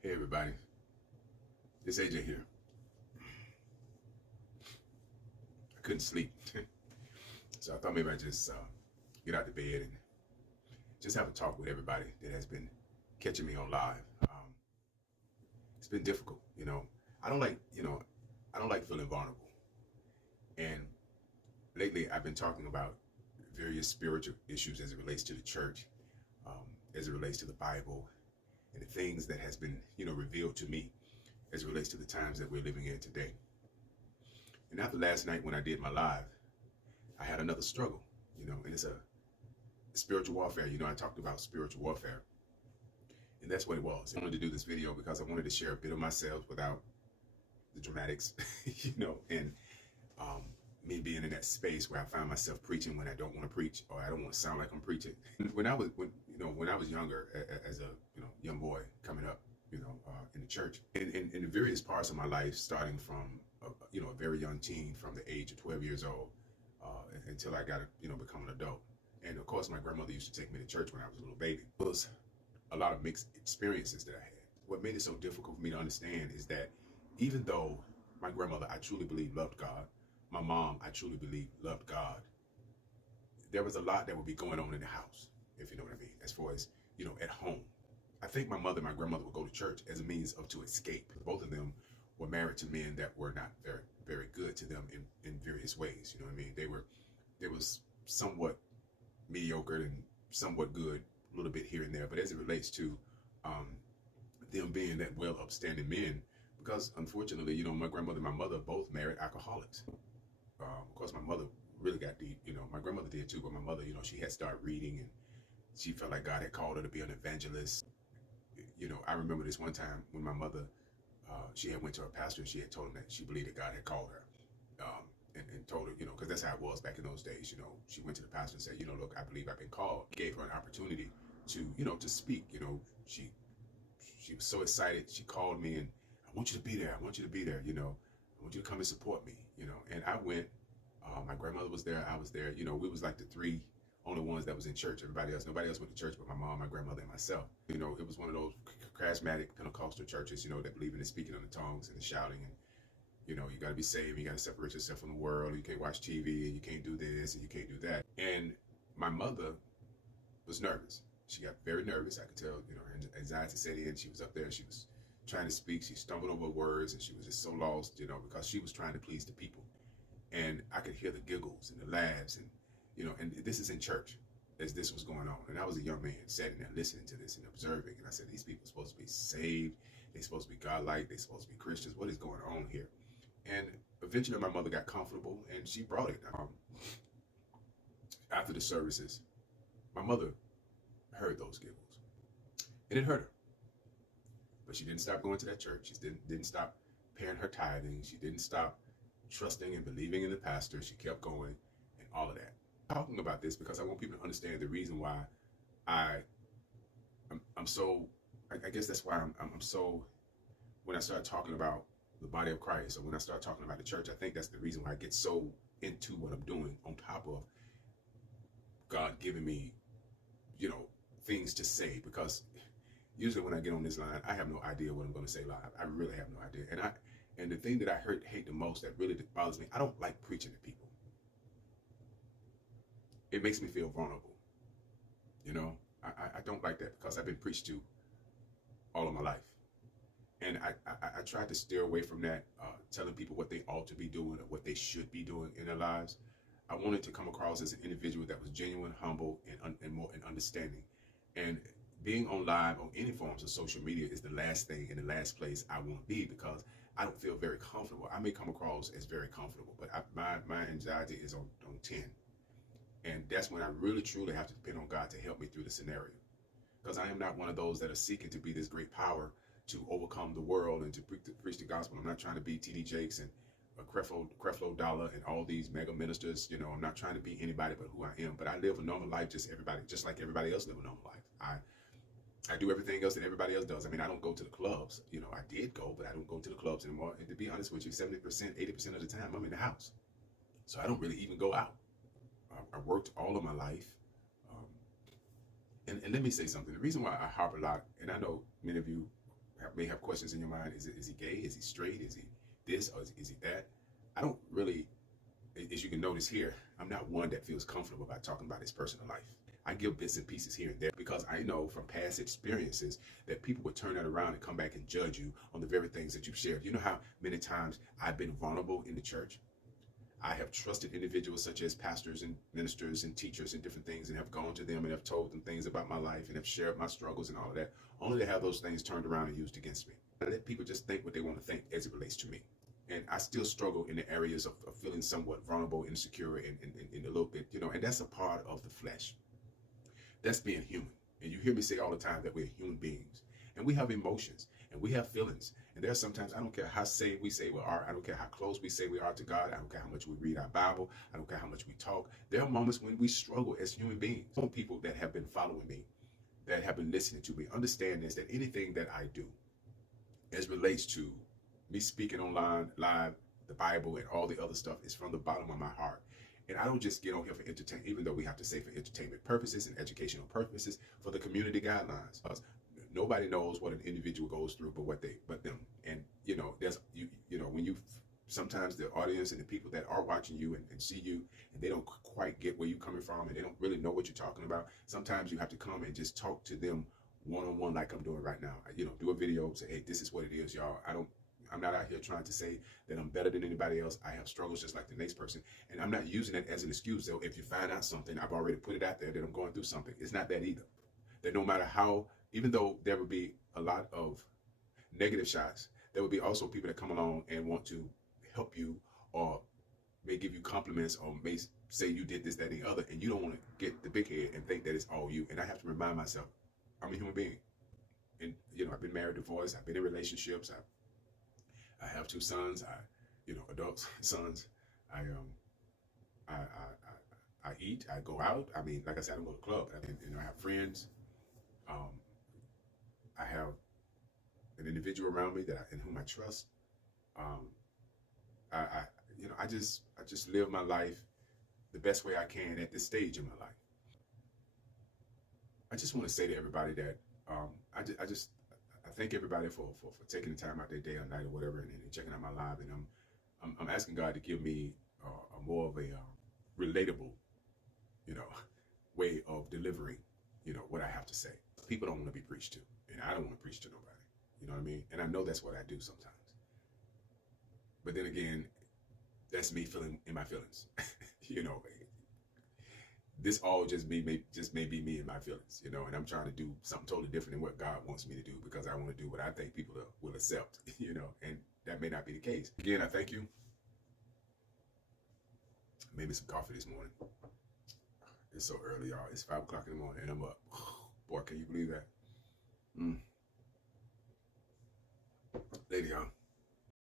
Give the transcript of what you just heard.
Hey everybody, it's AJ here. I couldn't sleep, so I thought maybe I'd just get out of bed and just have a talk with everybody that has been catching me on live. It's been difficult, I don't like, I don't like feeling vulnerable. And lately, I've been talking about various spiritual issues as it relates to the church, as it relates to the Bible, and the things that has been, revealed to me as it relates to the times that we're living in today. And after last night when I did my live, I had another struggle, and it's a spiritual warfare. I talked about spiritual warfare, and that's what it was. I wanted to do this video because I wanted to share a bit of myself without the dramatics, and um, me being in that space where I find myself preaching when I don't want to preach, or I don't want to sound like I'm preaching. When I was younger, as a young boy coming up, in the church, in the various parts of my life, starting from a very young teen, from the age of 12 years old, until I got to become an adult. And of course, my grandmother used to take me to church when I was a little baby. It was a lot of mixed experiences that I had. What made it so difficult for me to understand is that even though my grandmother, I truly believe, loved God, my mom, I truly believe, loved God, there was a lot that would be going on in the house, if you know what I mean, as far as, at home. I think my mother and my grandmother would go to church as a means of to escape. Both of them were married to men that were not very, very good to them in various ways. You know what I mean? They was somewhat mediocre and somewhat good, a little bit here and there. But as it relates to um, them being that well upstanding men, because unfortunately, my grandmother and my mother both married alcoholics. Of course, my mother really got deep. My grandmother did too, but my mother, she had started reading, and she felt like God had called her to be an evangelist. I remember this one time when my mother, she had went to her pastor and she had told him that she believed that God had called her. And told her, because that's how it was back in those days. She went to the pastor and said, look, I believe I've been called. He gave her an opportunity to, to speak. She was so excited. She called me and, I want you to be there. I want you to be there. I want you to come and support me. And I went. My grandmother was there. I was there. We was like the three only ones that was in church. Nobody else went to church but my mom, my grandmother, and myself. It was one of those charismatic Pentecostal churches, that believe in the speaking of the tongues and the shouting, and you got to be saved. You got to separate yourself from the world. You can't watch TV, and you can't do this, and you can't do that. And my mother was nervous. She got very nervous. I could tell, her anxiety set in. She was up there. She was trying to speak. She stumbled over words, and she was just so lost, because she was trying to please the people. And I could hear the giggles and the laughs, and and this is in church as this was going on. And I was a young man sitting there listening to this and observing. And I said, these people are supposed to be saved. They're supposed to be godlike. They're supposed to be Christians. What is going on here? And eventually my mother got comfortable and she brought it. After the services, my mother heard those giggles. And it hurt her. But she didn't stop going to that church. She didn't stop paying her tithing. She didn't stop trusting and believing in the pastor. She kept going and all of that. I'm talking about this because I want people to understand the reason why I'm so, I guess that's why I'm so, when I start talking about the body of Christ, or when I start talking about the church, I think that's the reason why I get so into what I'm doing, on top of God giving me, things to say. Because usually when I get on this line, I have no idea what I'm going to say live. I really have no idea. And the thing that I hate the most, that really bothers me, I don't like preaching to people. It makes me feel vulnerable. I don't like that because I've been preached to all of my life. And I tried to steer away from that, telling people what they ought to be doing or what they should be doing in their lives. I wanted to come across as an individual that was genuine, humble, and more understanding. And being on live on any forms of social media is the last thing and the last place I want to be, because I don't feel very comfortable. I may come across as very comfortable, but my anxiety is on 10. And that's when I really, truly have to depend on God to help me through the scenario. Because I am not one of those that are seeking to be this great power to overcome the world and to preach the gospel. I'm not trying to be T.D. Jakes and Creflo Dollar and all these mega ministers. I'm not trying to be anybody but who I am. But I live a normal life, just like everybody else live a normal life. I do everything else that everybody else does. I mean, I don't go to the clubs. I did go, but I don't go to the clubs anymore. And to be honest with you, 70%, 80% of the time, I'm in the house. So I don't really even go out. I worked all of my life. And let me say something. The reason why I harp a lot, and I know many of you may have questions in your mind. Is he gay? Is he straight? Is he this or is he that? I don't really, as you can notice here, I'm not one that feels comfortable about talking about his personal life. I give bits and pieces here and there because I know from past experiences that people would turn that around and come back and judge you on the very things that you've shared. You know how many times I've been vulnerable in the church? I have trusted individuals such as pastors and ministers and teachers and different things, and have gone to them and have told them things about my life and have shared my struggles and all of that, only to have those things turned around and used against me. I let people just think what they want to think as it relates to me. And I still struggle in the areas of feeling somewhat vulnerable, insecure, and a little bit, and that's a part of the flesh. That's being human. And you hear me say all the time that we're human beings. And we have emotions and we have feelings. And there are sometimes, I don't care how saved we say we are, I don't care how close we say we are to God, I don't care how much we read our Bible, I don't care how much we talk. There are moments when we struggle as human beings. Some people that have been following me, that have been listening to me, understand this, that anything that I do as relates to me speaking online, live, the Bible, and all the other stuff is from the bottom of my heart. And I don't just get on here for entertainment, even though we have to say for entertainment purposes and educational purposes, for the community guidelines. Nobody knows what an individual goes through but them. And there's when you sometimes the audience and the people that are watching you and see you, and they don't quite get where you're coming from, and they don't really know what you're talking about. Sometimes you have to come and just talk to them one-on-one, like I'm doing right now. Do a video, say, hey, this is what it is, y'all. I'm not out here trying to say that I'm better than anybody else. I have struggles just like the next person. And I'm not using it as an excuse. So if you find out something, I've already put it out there that I'm going through something. It's not that either. That no matter how, even though there would be a lot of negative shots, there would be also people that come along and want to help you, or may give you compliments, or may say you did this, that, and the other. And you don't want to get the big head and think that it's all you. And I have to remind myself, I'm a human being. And, I've been married, divorced, I've been in relationships, I have 2 sons, adult sons. I eat, I go out. I mean, like I said, I don't go to the club. I have friends. I have an individual around me in whom I trust. I just live my life the best way I can at this stage in my life. I just want to say to everybody that I thank everybody for taking the time out their day or night or whatever and checking out my live. And I'm asking God to give me a more of a relatable, way of delivering, what I have to say. People don't want to be preached to, and I don't want to preach to nobody. You know what I mean? And I know that's what I do sometimes. But then again, that's me feeling in my feelings. This all just may be me and my feelings, and I'm trying to do something totally different than what God wants me to do, because I want to do what I think people will accept, and that may not be the case. Again, I thank you. Made me some coffee this morning. It's so early, y'all. It's 5 o'clock in the morning and I'm up. Boy, can you believe that?